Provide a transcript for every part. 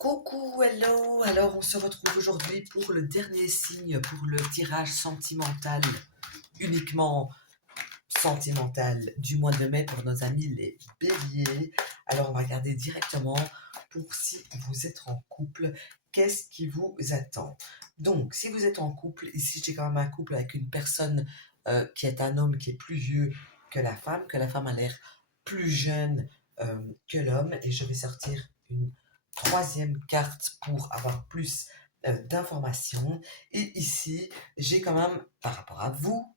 Coucou, hello! Alors, on se retrouve aujourd'hui pour le dernier signe, pour le tirage sentimental, uniquement sentimental du mois de mai pour nos amis les béliers. Alors, on va regarder directement pour si vous êtes en couple, qu'est-ce qui vous attend. Donc, si vous êtes en couple, ici j'ai quand même un couple avec une personne qui est un homme qui est plus vieux que la femme a l'air plus jeune que l'homme, et je vais sortir une troisième carte pour avoir plus d'informations. Et ici, j'ai quand même, par rapport à vous,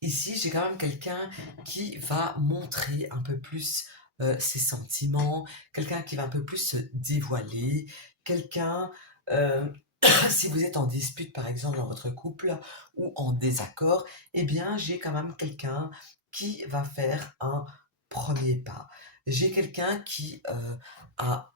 ici, j'ai quand même quelqu'un qui va montrer un peu plus ses sentiments, quelqu'un qui va un peu plus se dévoiler, quelqu'un, euh, si vous êtes en dispute par exemple dans votre couple ou en désaccord, eh bien j'ai quand même quelqu'un qui va faire un premier pas. J'ai quelqu'un qui a,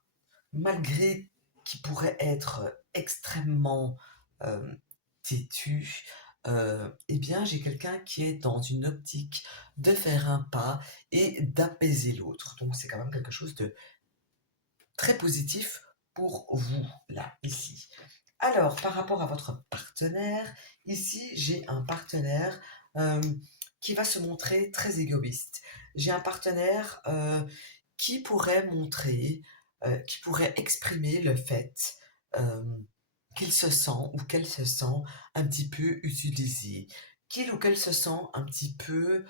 malgré qui pourrait être extrêmement euh, têtu, eh bien, j'ai quelqu'un qui est dans une optique de faire un pas et d'apaiser l'autre. Donc, c'est quand même quelque chose de très positif pour vous, là, ici. Alors, par rapport à votre partenaire, ici, j'ai un partenaire euh, qui va se montrer très égoïste. J'ai un partenaire qui pourrait montrer, qui pourrait exprimer le fait euh, qu'il se sent ou qu'elle se sent un petit peu utilisée, qu'il ou qu'elle se sent un petit peu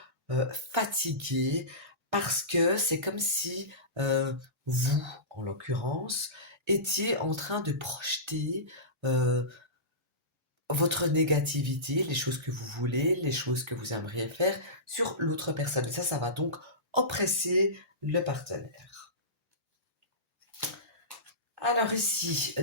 fatigué parce que c'est comme si vous, en l'occurrence, étiez en train de projeter euh, votre négativité, les choses que vous voulez, les choses que vous aimeriez faire sur l'autre personne. Et ça va donc oppresser le partenaire. Alors ici,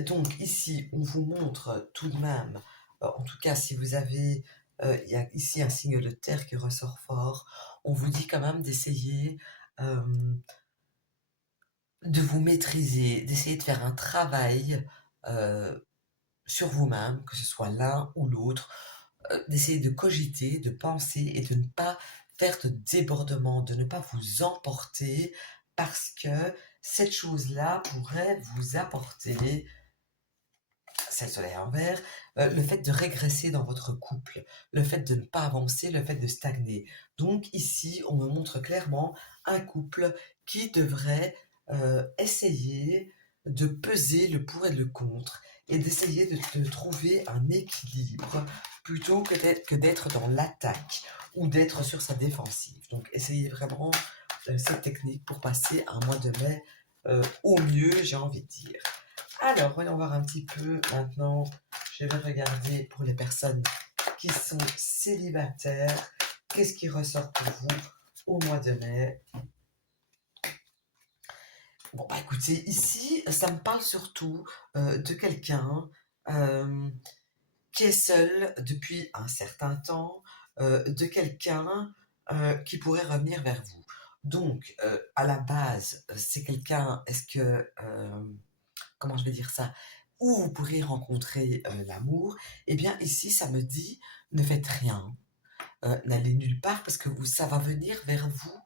on vous montre tout de même, en tout cas si vous avez, il y a ici un signe de terre qui ressort fort, on vous dit quand même d'essayer euh, de vous maîtriser, d'essayer de faire un travail euh, sur vous-même, que ce soit l'un ou l'autre, d'essayer de cogiter, de penser et de ne pas faire de débordement, de ne pas vous emporter parce que cette chose-là pourrait vous apporter, c'est le soleil en vert, le fait de régresser dans votre couple, le fait de ne pas avancer, le fait de stagner. Donc ici, on me montre clairement un couple qui devrait essayer de peser le pour et le contre et d'essayer de trouver un équilibre plutôt que d'être dans l'attaque ou d'être sur sa défensive. Donc essayez vraiment cette technique pour passer un mois de mai au mieux, j'ai envie de dire. Alors, voyons voir un petit peu maintenant. Je vais regarder pour les personnes qui sont célibataires. Qu'est-ce qui ressort pour vous au mois de mai? Bon, bah écoutez, ici, ça me parle surtout de quelqu'un euh, qui est seul depuis un certain temps, de quelqu'un qui pourrait revenir vers vous. Donc, à la base, c'est quelqu'un, est-ce que comment je vais dire ça, où vous pourrez rencontrer l'amour, eh bien ici ça me dit ne faites rien, n'allez nulle part parce que ça va venir vers vous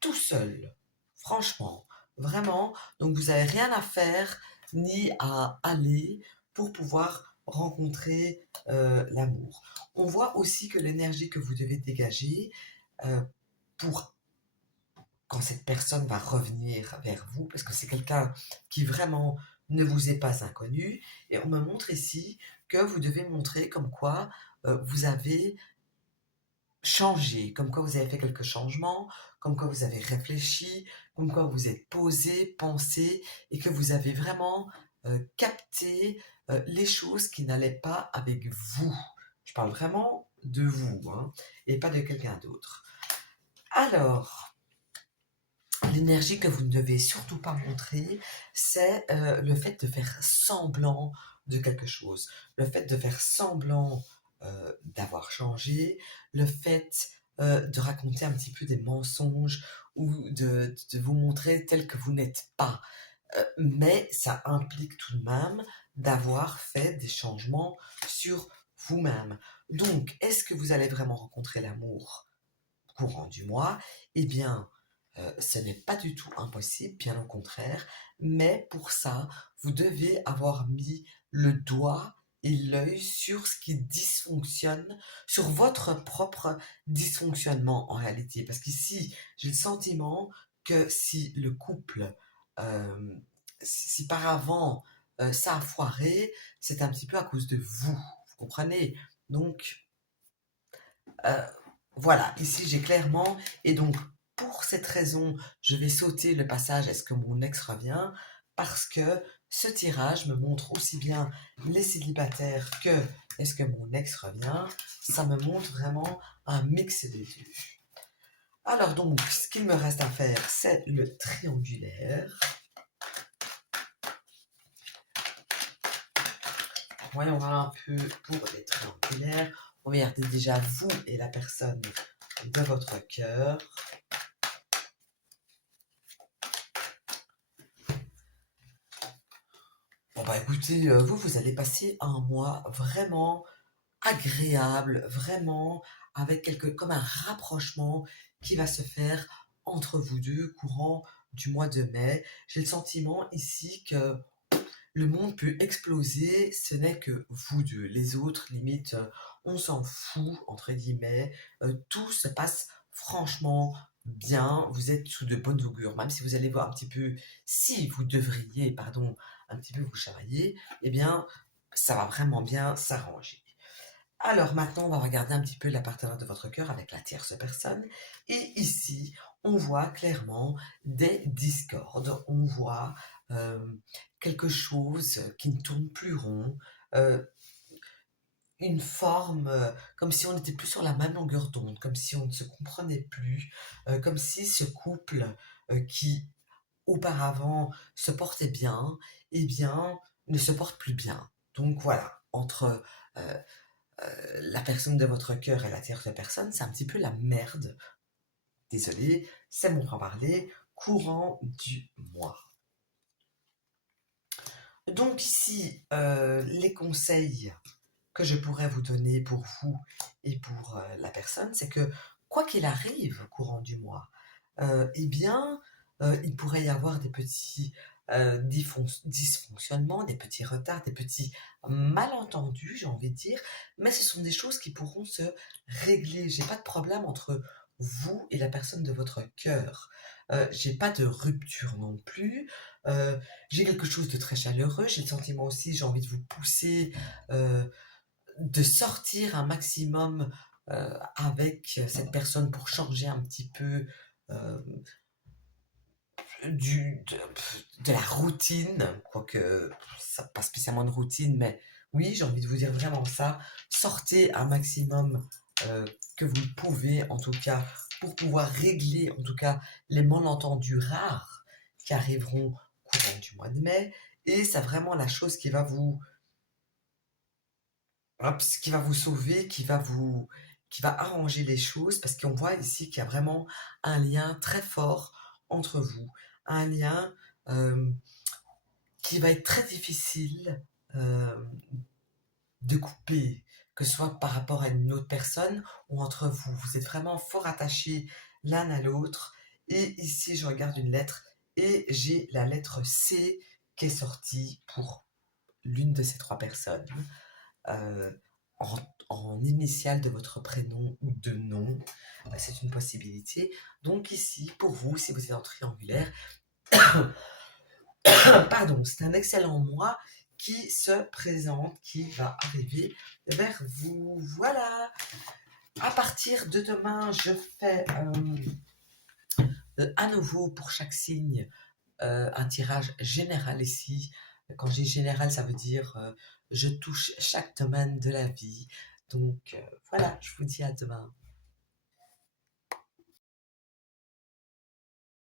tout seul. Franchement, vraiment. Donc vous n'avez rien à faire ni à aller pour pouvoir rencontrer l'amour. On voit aussi que l'énergie que vous devez dégager euh, pour quand cette personne va revenir vers vous, parce que c'est quelqu'un qui vraiment ne vous est pas inconnu, et on me montre ici que vous devez montrer comme quoi vous avez changé, comme quoi vous avez fait quelques changements, comme quoi vous avez réfléchi, comme quoi vous êtes posé, pensé, et que vous avez vraiment capté les choses qui n'allaient pas avec vous. Je parle vraiment de vous, hein, et pas de quelqu'un d'autre. Alors, l'énergie que vous ne devez surtout pas montrer, c'est le fait de faire semblant de quelque chose, le fait de faire semblant d'avoir changé, le fait de raconter un petit peu des mensonges ou de vous montrer tel que vous n'êtes pas. Mais ça implique tout de même d'avoir fait des changements sur vous-même. Donc, est-ce que vous allez vraiment rencontrer l'amour courant du mois? Eh bien, Ce n'est pas du tout impossible, bien au contraire, mais pour ça, vous devez avoir mis le doigt et l'œil sur ce qui dysfonctionne, sur votre propre dysfonctionnement en réalité. Parce qu'ici, j'ai le sentiment que si le couple, euh, si par avant ça a foiré, c'est un petit peu à cause de vous, vous comprenez? Donc, euh, voilà, ici j'ai clairement, et donc pour cette raison, je vais sauter le passage est-ce que mon ex revient, parce que ce tirage me montre aussi bien les célibataires que est-ce que mon ex revient, ça me montre vraiment un mix des deux. Alors donc, ce qu'il me reste à faire, c'est le triangulaire. Voyons voir un peu pour les triangulaires. Regardez déjà vous et la personne de votre cœur. Bon bah écoutez, vous allez passer un mois vraiment agréable, vraiment avec comme un rapprochement qui va se faire entre vous deux courant du mois de mai. J'ai le sentiment ici que le monde peut exploser, ce n'est que vous deux. Les autres, limite, on s'en fout, entre guillemets. Tout se passe franchement bien. Vous êtes sous de bonnes augures. Même si vous allez voir un petit peu, si vous devriez, pardon, un petit peu vous chamailler, eh bien, ça va vraiment bien s'arranger. Alors maintenant, on va regarder un petit peu la partenaire de votre cœur avec la tierce personne. Et ici, on voit clairement des discordes. On voit euh, quelque chose qui ne tourne plus rond. euh, une forme, comme si on n'était plus sur la même longueur d'onde, comme si on ne se comprenait plus, comme si ce couple qui auparavant se portait bien, eh bien, ne se porte plus bien. Donc voilà, entre euh, la personne de votre cœur et la tierce personne, c'est un petit peu la merde. Désolé, c'est mon franc-parler, courant du mois. Donc ici, les conseils que je pourrais vous donner pour vous et pour la personne, c'est que quoi qu'il arrive au courant du mois, eh bien, il pourrait y avoir des petits dysfonctionnements, des petits retards, des petits malentendus, j'ai envie de dire, mais ce sont des choses qui pourront se régler. J'ai pas de problème entre vous et la personne de votre cœur. J'ai pas de rupture non plus. Euh, j'ai quelque chose de très chaleureux. J'ai le sentiment aussi, j'ai envie de vous pousser, euh, de sortir un maximum avec cette personne pour changer un petit peu euh, de la routine, quoique ça pas spécialement de routine, mais oui, j'ai envie de vous dire vraiment ça. Sortez un maximum que vous pouvez, en tout cas, pour pouvoir régler, en tout cas, les malentendus rares qui arriveront courant du mois de mai. Et c'est vraiment la chose qui va vous, hop, qui va vous sauver, qui va arranger les choses, parce qu'on voit ici qu'il y a vraiment un lien très fort entre vous, un lien euh, qui va être très difficile euh, de couper, que ce soit par rapport à une autre personne ou entre vous. Vous êtes vraiment fort attachés l'un à l'autre. Et ici, je regarde une lettre et j'ai la lettre C qui est sortie pour l'une de ces trois personnes. euh, en, en initiale de votre prénom ou de nom, c'est une possibilité. Donc ici, pour vous, si vous êtes en triangulaire, pardon, c'est un excellent mois qui se présente, qui va arriver vers vous. Voilà. À partir de demain, je fais à nouveau pour chaque signe un tirage général ici. Quand je dis général, ça veut dire je touche chaque domaine de la vie. Donc voilà, je vous dis à demain.